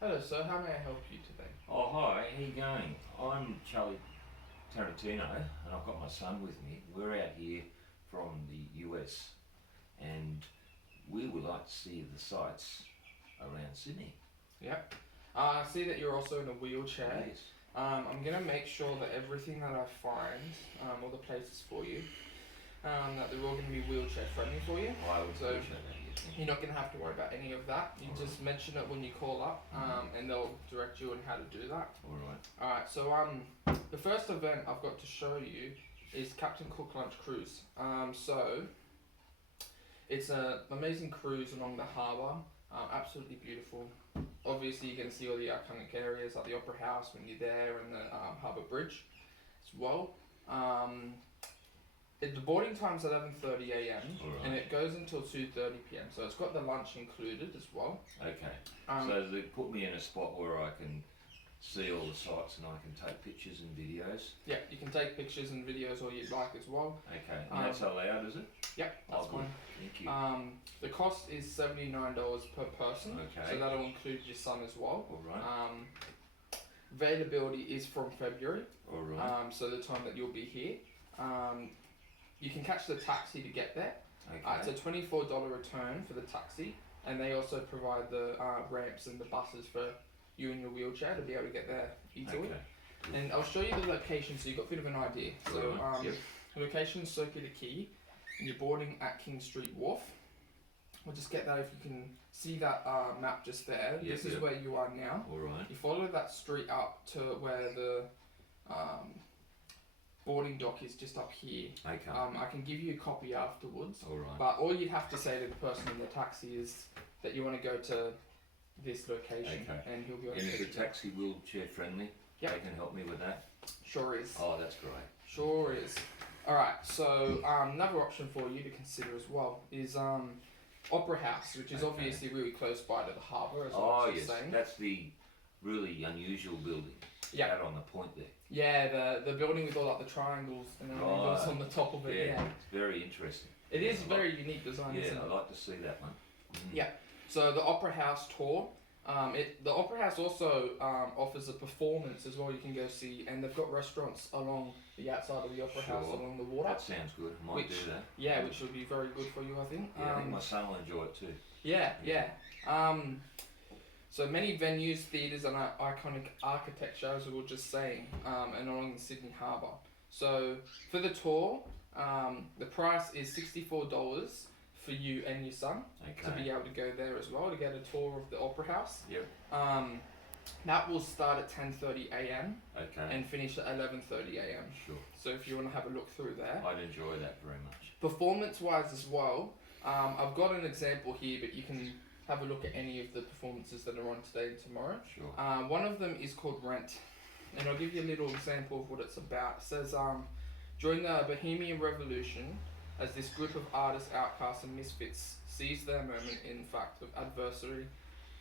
Hello, sir. How may I help you today? Oh, hi, how you going? I'm Charlie Tarantino, and I've got my son with me. We're out here from the US, and we would like to see the sights around Sydney. Yep. I see that you're also in a wheelchair. Yes, I'm gonna make sure that everything that I find, all the places for you, that they're all gonna be wheelchair friendly for you. I would So appreciate that. Yes, thank you're not gonna have to worry about any of that. You All just mention it when you call up, and they'll direct you on how to do that. you. All right. All right. So the first event I've got to show you is Captain Cook Lunch Cruise. So it's an amazing cruise along the harbour. Absolutely beautiful. Obviously, you're going to see all the iconic areas like the Opera House when you're there, and the Harbour Bridge as well. The boarding time's 11:30 a.m. All right. and it goes until 2:30 p.m. So it's got the lunch included as well. Okay. Um, So they put me in a spot where I can see all the sights and I can take pictures and videos. yeah, you can take pictures and videos all you'd like as well. Okay. And that's allowed, is it? Yeah, that's Oh, good. fine. Thank you. The cost is $79 per person. Okay. So that'll include your son as well. All right. Availability is from February. All right. So the time that you'll be here. You can catch the taxi to get there. Okay. It's a $24 return for the taxi, and they also provide the ramps and the buses for you in your wheelchair to be able to get there easily. Okay. And I'll show you the location so you've got a bit of an idea. So Right. Yep. the location is Circular Quay, and you're boarding at King Street Wharf. We'll just get that if you can see that map just there. Yep, This is yep. where you are now. All right. You follow that street up to where the boarding dock is just up here. Okay. I can give you a copy afterwards, All right. but all you'd have to say to the person in the taxi is that you want to go to this location, Okay. and he'll be able to And is take the you there. taxi wheelchair friendly? Yep. They can help me with that? Sure is. Oh, that's great. Sure is. Alright, so another option for you to consider as well is Opera House, which is Okay. obviously really close by to the harbour, as I Oh, was yes. saying. That's the really unusual building. Yeah. Out on the point there. Yeah, the building with all like the triangles and angles Right. on the top of it. Yeah. It's very interesting. It is I like- very unique design, Yeah, isn't I'd it? like to see that one. Yeah. So the Opera House tour, the Opera House also offers a performance as well. You can go see, and they've got restaurants along the outside of the Opera House Sure. along the water. That sounds good. I might Which- do that. Yeah, which would be very good for you, I think. Yeah, I think my son will enjoy it too. Yeah. So many venues, theatres, and iconic architecture, as we were just saying, and along the Sydney Harbour. So for the tour, the price is $64 for you and your son to be Okay. able to go there as well to get a tour of the Opera House. Yep. That will start at 10:30 a.m. Okay. and finish at 11:30 a.m. Sure. So if you want to have a look through there. I'd enjoy that very much. Performance-wise as well, I've got an example here, but you can have a look at any of the performances that are on today and tomorrow. Sure. One of them is called Rent, and I'll give you a little example of what it's about. It says, during the Bohemian Revolution, as this group of artists, outcasts, and misfits seize their moment in fact of adversity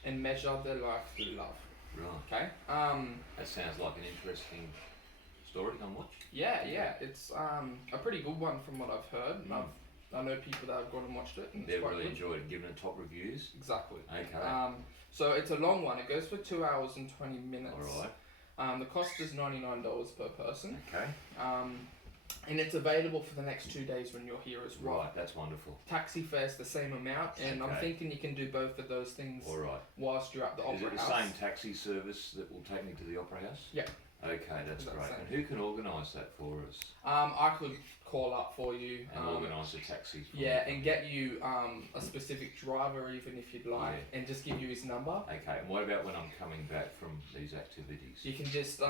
and measure their life through love. Right. Okay. That sounds like an interesting story to watch. Yeah. It's a pretty good one from what I've heard. And I know people that have gone and watched it, and They've it's quite really good. enjoyed it, giving it top reviews. Exactly. Okay. So it's a long one. It goes for 2 hours and 20 minutes. Alright. The cost is $99 per person. Okay. And it's available for the next 2 days when you're here as well. Right, that's wonderful. Taxi fare's the same amount, and I'm Okay. thinking you can do both of those things Alright. whilst you're at the Is Opera it the House. same taxi service that will take me to the Opera House? Yeah. Okay, that's Is that great. the And same? who can organise that for us? I could call up for you. And organise the taxis for Yeah, me? and get you a specific driver even if you'd like, and just give you his number. Okay, and what about when I'm coming back from these activities? You can just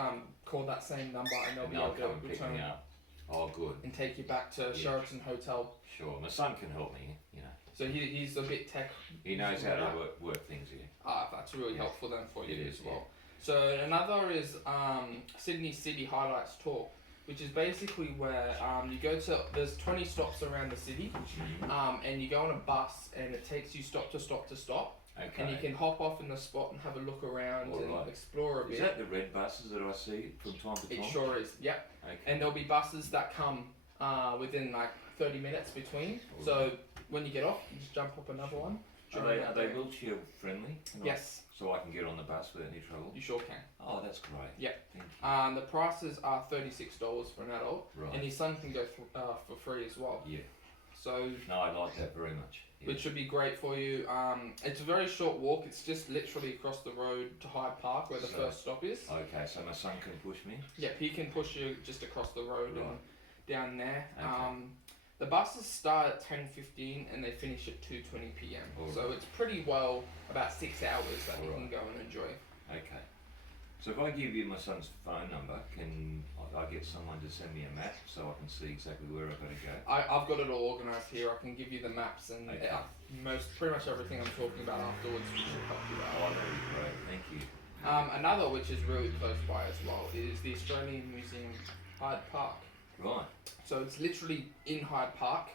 call that same number, and they'll And be they'll able come to and pick return me up. Oh, good. and take you back to Yeah. Sheraton Hotel. Sure. My son can help me, you know. So he's a bit tech. He knows how Yeah. to work things here. That's really Yeah. helpful then for you It as is, well. So another is Sydney City Highlights Tour, which is basically where you go to. There's 20 stops around the city, and you go on a bus, and it takes you stop to stop to stop, Okay. and you can hop off in the spot and have a look around and Alright. explore a Is bit. that the red buses that I see from time to It time? sure is. Yep. Okay. And there'll be buses that come within like 30 minutes between. So when you get off, you just jump up another one. Are they wheelchair friendly? Can I Yes. So I can get on the bus without any trouble? You sure can. Oh, that's great. Yeah. Thank you. The prices are $36 for an adult, Right. and your son can go for free as well. Yeah. So, No, I like that very much. Yeah. which should be great for you. It's a very short walk. It's just literally across the road to Hyde Park, where the So- first stop is. Okay, so my son can push me? Yep, he can push you just across the road Right. and down there. Okay. The buses start at 10:15 and they finish at 2:20 p.m. All So it's pretty well about 6 hours that you All can go and enjoy. Okay. So if I give you my son's phone number, can I get someone to send me a map so I can see exactly where I've got to go? I've got it all organised here. I can give you the maps and Okay. pretty much everything I'm talking about afterwards, which should help you out. Oh, that'd be great. Thank you. Another which is really close by as well is the Australian Museum Hyde Park. Right. So it's literally in Hyde Park.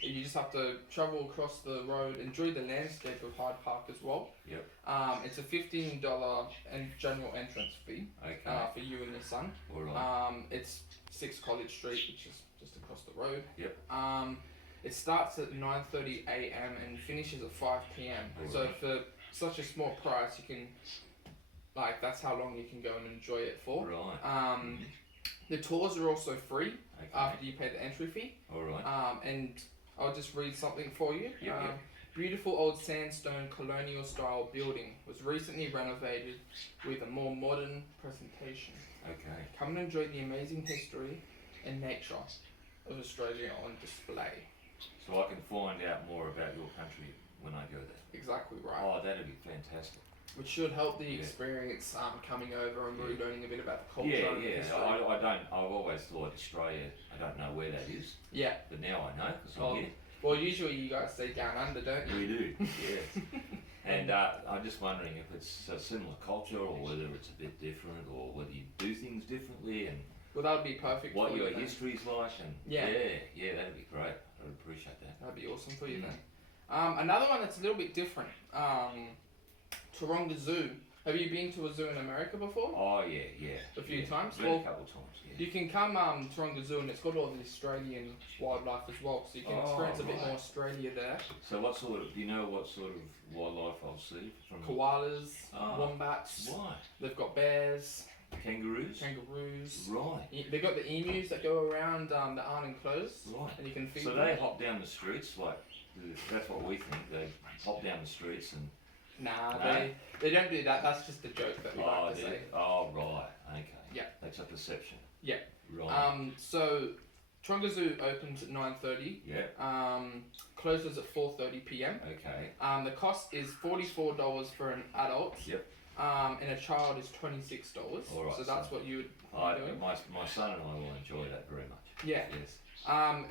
You just have to travel across the road, enjoy the landscape of Hyde Park as well. Yep. It's a $15 general entrance fee Okay. for you and your son. All right. It's 6 College Street, which is just across the road. Yep. It starts at 9:30 a.m. and finishes at 5 p.m. All So right. for such a small price, you can, that's how long you can go and enjoy it for. Right. The tours are also free Okay. after you pay the entry fee. All right. And I'll just read something for you. Yep. Beautiful old sandstone colonial style building was recently renovated with a more modern presentation. Okay. Come and enjoy the amazing history and nature of Australia on display. So I can find out more about your country when I go there. Exactly right. Oh, that'd be fantastic. Which should help the Yeah. experience coming over and Yeah. really learning a bit about the culture Yeah, and the yeah. history. I don't. I've always thought Australia. I don't know where that is, Yeah. but now I know because Oh, I'm here. Well, usually you guys stay down under, don't you? We do. Yes. And I'm just wondering if it's a similar culture or whether it's a bit different or whether you do things differently and Well, that would be perfect what for your you then. history's like and Yeah. yeah, that'd be great. I'd appreciate that. That'd be awesome for you Mm. then. Another one that's a little bit different. Taronga Zoo. Have you been to a zoo in America before? Oh yeah. A few yeah. times? Been Well, a couple of times. Yeah. You can come Taronga Zoo and it's got all the Australian wildlife as well, so you can Oh, experience a bit right. more Australia there. So what sort of? Do you know what sort of wildlife I'll see from? Koalas, Ah. wombats. Right. They've got bears, Kangaroos. kangaroos. Right. They've got the emus that go around that aren't enclosed, Right. and you can feed So them. they hop down the streets like that's what we think. They hop down the streets and Nah, No? they don't do that. That's just a joke that we like to say. oh right, okay. Yeah. That's a perception. Yeah. Right. So Taronga Zoo opens at 9:30. Yeah. Closes at 4:30 p.m. Okay. The cost is $44 for an adult. Yep. And a child is $26. All right, so that's what you would be doing. My son and I will enjoy that very much. Yeah. Yes.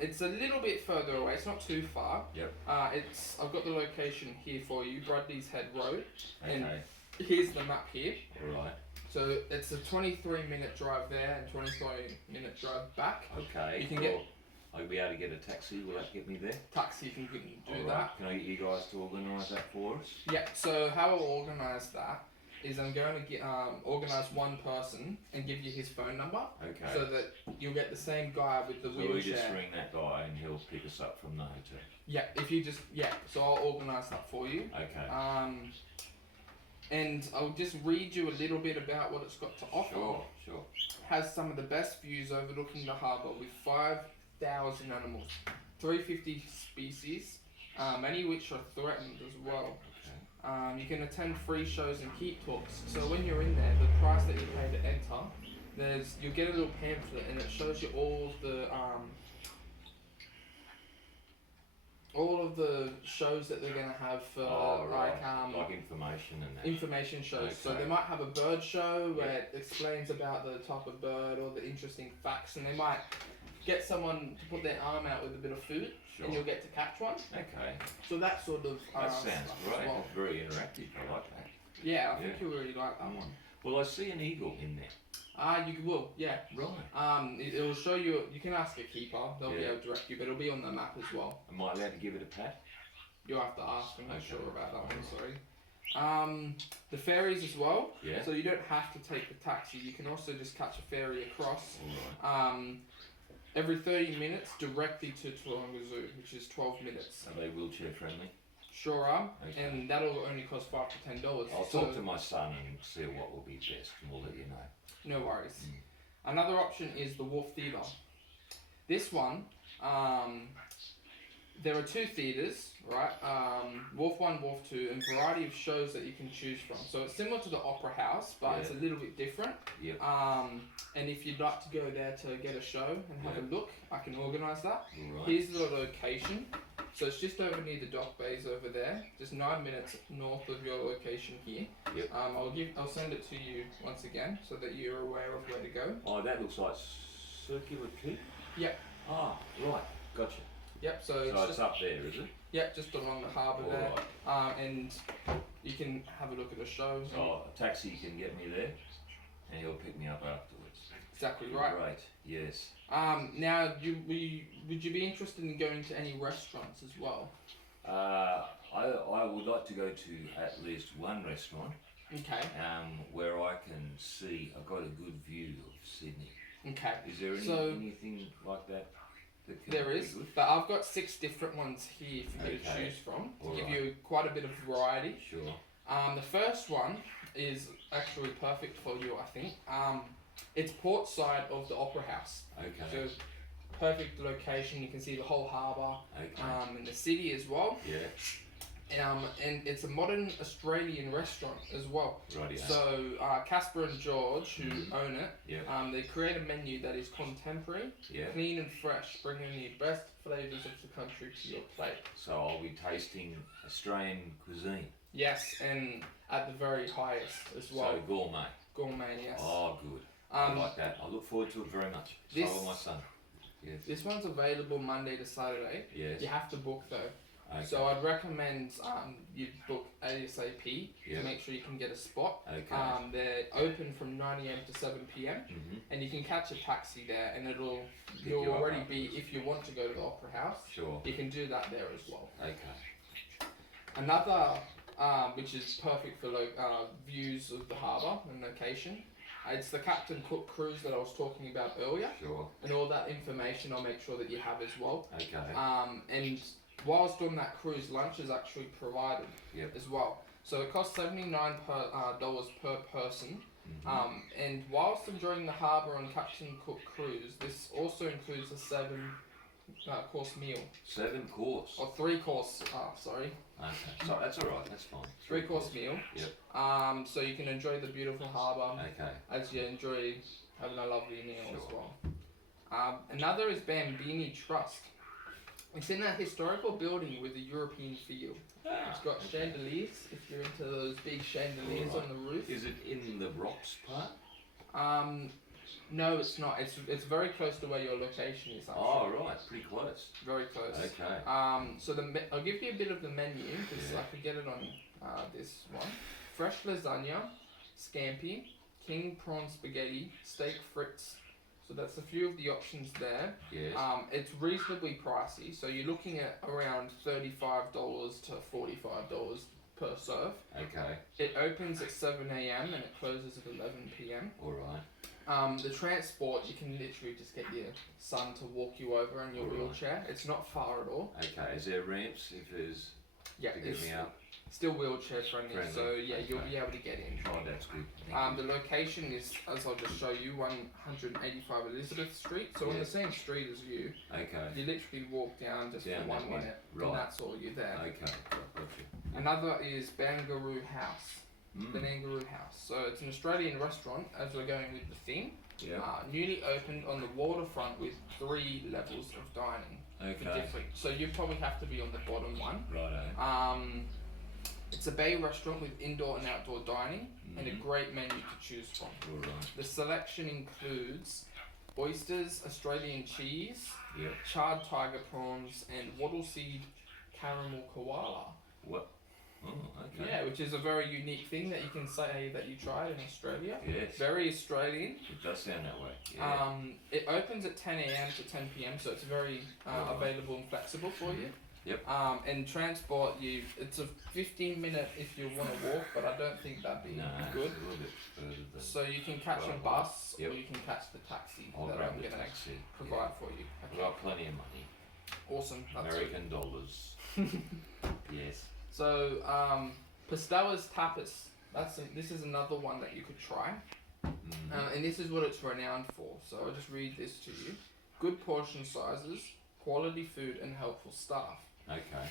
It's a little bit further away. It's not too far. Yep. I've got the location here for you, Bradley's Head Road. And Okay. here's the map here. All right. So it's a 23-minute drive there and 23-minute drive back. Okay. You can get- I'll be able to get a taxi. Will that get me there? Taxi can do All right. that. Can I get you guys to organise that for us? Yeah. So how I'll organise that is I'm going to organise one person and give you his phone number Okay. so that you'll get the same guy with the So we just wheelchair. ring that guy and he'll pick us up from the hotel. Yeah. If you just So I'll organise that for you. Okay. And I'll just read you a little bit about what it's got to offer. Sure. Has some of the best views overlooking the harbour with 5,000 animals, 350 species, many which are threatened as well. Okay. You can attend free shows and keep talks. So when you're in there, the price that you pay to enter, you'll get a little pamphlet and it shows you all of the shows that they're gonna have for like information and that. information shows. So Okay. they might have a bird show where Yeah. it explains about the type of bird or the interesting facts, and they might get someone to put their arm out with a bit of food, Sure. and you'll get to catch one. Okay. So that sort of That sounds stuff as great. well. It's very interactive. I like that. Yeah, I think Yeah. you'll really like that one. Well, I see an eagle in there. You will, yeah. Right. It'll show you. You can ask a keeper; they'll be Yeah. able to direct you, but it'll be on the map as well. Am I allowed to give it a pat? You'll have to ask. I'm not Okay. sure about that one. Sorry. The ferries as well. Yeah. So you don't have to take the taxi. You can also just catch a ferry across. All right. Every 30 minutes directly to Taronga Zoo, which is 12 minutes. Are they wheelchair friendly? Sure are, Okay. and that'll only cost $5 to $10. I'll so talk to my son and see what will be best, and we'll let you know. no worries. Another option is the Wolf Theatre. This one, there are 2 theatres, right? Wolf 1, Wolf 2, and variety of shows that you can choose from. So it's similar to the Opera House, but it's a little bit different. Yep. And if you'd like to go there to get a show and have a look, I can organise that. Right. Here's the location. So it's just over near the dock bays over there, just 9 minutes north of your location here. Yep. I'll send it to you once again so that you're aware of where to go. Oh, that looks like Circular Quay? Yep. Ah, right. Gotcha. Yep. So it's just up there, is it? yep, just along the harbour All there. right. And you can have a look at the show. So a taxi can get me there, and he'll pick me up afterwards. Exactly right. Right. Yes. Now, would you be interested in going to any restaurants as well? I would like to go to at least one restaurant Okay. where I can see. I've got a good view of Sydney. Okay. Is there anything like that? That There be is, good? but I've got 6 different ones here for you to Okay. choose from to All give right. you quite a bit of variety. Sure. The first one is actually perfect for you, I think. It's port side of the Opera House. Okay. So perfect location. You can see the whole harbour Okay. and the city as well. Yeah. And it's a modern Australian restaurant as well. Right. So Casper and George, who own it, Yeah. they create a menu that is contemporary, Yeah. clean and fresh, bringing the best flavours of the country to your plate. So I'll be tasting Australian cuisine. Yes, and at the very highest as well. So gourmet. Gourmet, yes. Oh, good. I Um, like that. I look forward to it very much. this- So will my son. Yes. This one's available Monday to Saturday. Yes. You have to book though. Okay. So I'd recommend you book ASAP Yeah. to make sure you can get a spot. Okay. They're open from 9 a.m. to 7 p.m. Mhm. and you can catch a taxi there, and you'll you up already be, afterwards. if you want to go to the Opera House, Sure. you can do that there as well. Okay. Another, which is perfect for views of the harbour and location, it's the Captain Cook cruise that I was talking about earlier, Sure. and all that information I'll make sure that you have as well. Okay. And whilst on that cruise, lunch is actually provided Yep. as well. So it costs $79 per person. Mhm. And whilst enjoying the harbour on Captain Cook cruise, this also includes a 7-course meal, 7 course. or 3-course. Sorry, Okay. So that's all right. That's fine. 3-course meal. Yep. So you can enjoy the beautiful harbour Okay. as you enjoy having a lovely meal as Sure. well. Another is Bambini Trust. It's in a historical building with a European feel. It's got chandeliers, if you're into those big chandeliers Alright. on the roof. Is it in the rocks part? No, it's not. It's very close to where your location is. Actually. Oh, right. Pretty close. Very close. Okay. So I'll give you a bit of the menu because Yeah. I could get it on this one. Fresh lasagna, scampi, king prawn spaghetti, steak frites. So that's a few of the options there. Yes. It's reasonably pricey, so you're looking at around $35 to $45 per serve. Okay. It opens at 7 a.m. and it closes at 11 p.m. All right. The transport, you can literally just get your son to walk you over in your Alright. wheelchair. It's not far at all. Okay. Is there ramps if there's Yeah, to get it's me up? still wheelchair friendly, so yeah, you'll Okay. be able to get in. Oh, that's good. Thank The location is, as I'll just show you, 185 Elizabeth Street. So on the Yes. same street as you, you. Okay. you literally walk down just Down for that 1 way. minute, Right. and that's all you're there. Okay. Gotcha. Another is Bangaroo House. Mm. Bangaroo House. So it's an Australian restaurant, as we're going with the theme. Yeah. Newly opened on the waterfront with 3 levels of dining. For Okay. different. So you probably have to be on the bottom one. Righto. It's a bay restaurant with indoor and outdoor dining and a Mhm. great menu to choose from. All right. The selection includes oysters, Australian cheese, Yep. charred tiger prawns, and wattle seed caramel koala. What? Oh, okay. Yeah, which is a very unique thing that you can say that you tried in Australia. Yes. Very Australian. It does sound that way. Yeah. It opens at 10 a.m. to 10 p.m. so it's very Alright. available and flexible for you. Yep. And transport, it's a 15-minute if you want to walk, but I don't think that'd be No, good. it's a little bit further than. So you can catch a Right. bus Yep. or you can catch the taxi I'll that grab I'm the going to taxi. provide for you. I've got plenty of money. Awesome. That's American dollars. Yes. So, Pastella's Tapas. This is another one that you could try. And this is what it's renowned for. So I'll just read this to you. Good portion sizes, quality food, and helpful staff. Okay.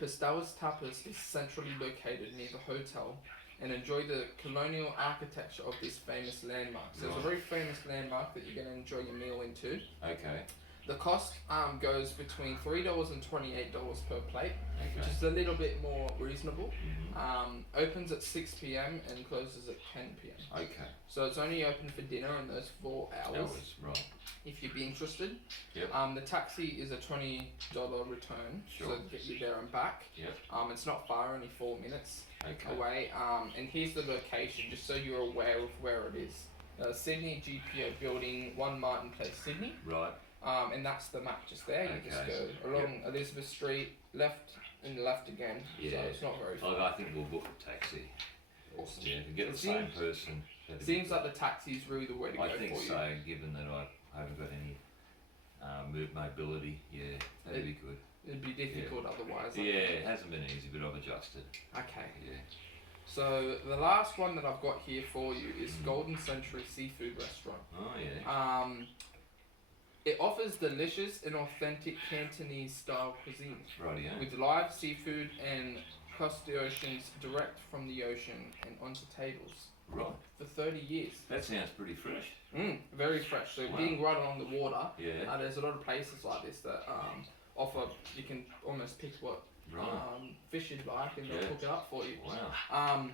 Pastella's Tapas is centrally located near the hotel and enjoy the colonial architecture of this famous landmark. So it's a very famous landmark that you're going to enjoy your meal into. Okay. The cost goes between $3 and $28 per plate, Okay. which is a little bit more reasonable. Mm-hmm. Opens at 6 p.m. and closes at 10 p.m. Okay. So it's only open for dinner in those 4 hours. Right. If you'd be interested. Yep. The taxi is a $20 return, Sure. so to get you there and back. Yep. It's not far, only 4 minutes Okay. away. And here's the location, just so you're aware of where it is. Sydney GPO Building, 1 Martin Place, Sydney. Right. And that's the map just there. You just Okay. go along Elizabeth Street, left and left again. Yeah. So it's not very far. I think we'll book a taxi. Awesome. Yeah, to get It the same seems- person. that'd be Seems good. like the taxi is really the way to go I think for you. so, given that I haven't got any mobility. Yeah, that'd be good. It'd be difficult otherwise. Yeah, it hasn't been easy, but I've adjusted. Okay. Yeah. So the last one that I've got here for you is Golden Century Seafood Restaurant. Oh yeah. It offers delicious and authentic Cantonese style cuisine Rightio. with live seafood and crustaceans direct from the ocean and onto tables Right. for 30 years. That sounds pretty fresh. Very fresh. So Wow. being right along the water, Yeah. there's a lot of places like this that offer. You can almost pick what Right. fish you'd like and they'll Yeah. cook it up for you. Wow.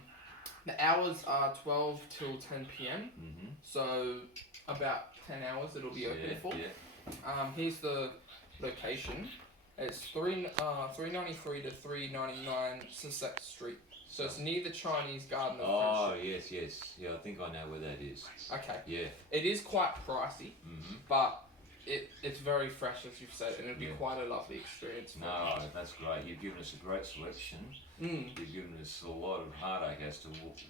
The hours are 12 till 10 p.m. Mhm. So about 10 hours it'll be open Yeah. for. Yeah. Here's the location. It's 393 to 399 Sussex Street. So it's near the Chinese Garden of Oh Friendship. yes. Yeah, I think I know where that is. Okay. Yeah. It is quite pricey, Mhm. but it's very fresh, as you've said, and it'll be Yeah. quite a lovely experience for No, that's great. You've given us a great selection. you. You've given us a lot of heartache as to which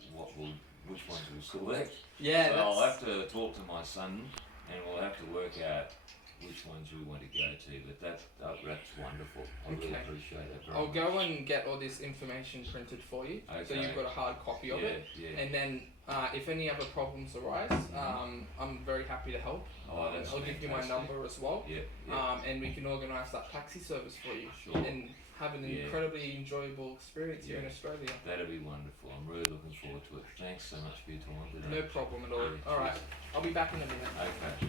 ones we'll select. Yeah, So that's... I'll have to talk to my son, and we'll have to work out which ones we want to go to. But that's wonderful. I really Okay. appreciate that very I'll much. go and get all this information printed for you, so Okay. you've got a hard copy of it. Yeah. And then, if any other problems arise, I'm very happy to help. Oh, that's I'll give you my fantastic. number as well. Yeah. And we can organise that taxi service for you, Sure. and have an Yeah. incredibly enjoyable experience here in Yeah. Australia. That'd be wonderful. I'm really looking forward to it. Thanks so much for your time today. No problem at all. Yeah, All right, cheers. I'll be back in a minute. Okay.